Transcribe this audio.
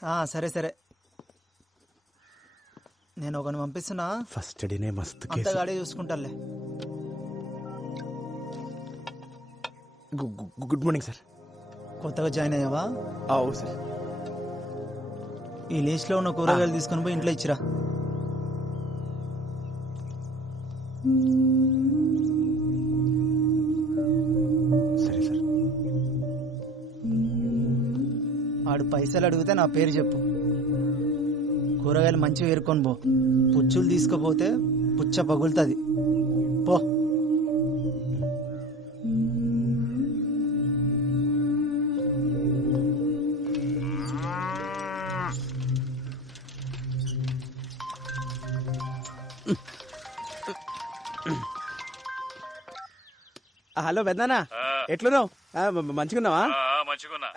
సరే సరే, నేను ఒకని పంపిస్తున్నా. ఫస్ట్ డేనే మస్తు అంత గాడే చూసుకుంటాలే. Good morning sir. కొత్తగా జాయిన్ అయ్యావా? అవు సార్. ఈ లిస్ట్ లో ఉన్న కూరగాయలు తీసుకొని పోయి ఇంట్లో ఇచ్చిరా. సరే సార్. ఆడు పైసలు అడిగితే నా పేరు చెప్పు. కూరగాయలు మంచిగా ఏరుకొని పో. పుచ్చులు తీసుకుపోతే పుచ్చ పగులుతుంది. పో. హలో పెద్దనా, ఎట్లున్నావు? మంచిగున్నావా? మంచిగున్నా.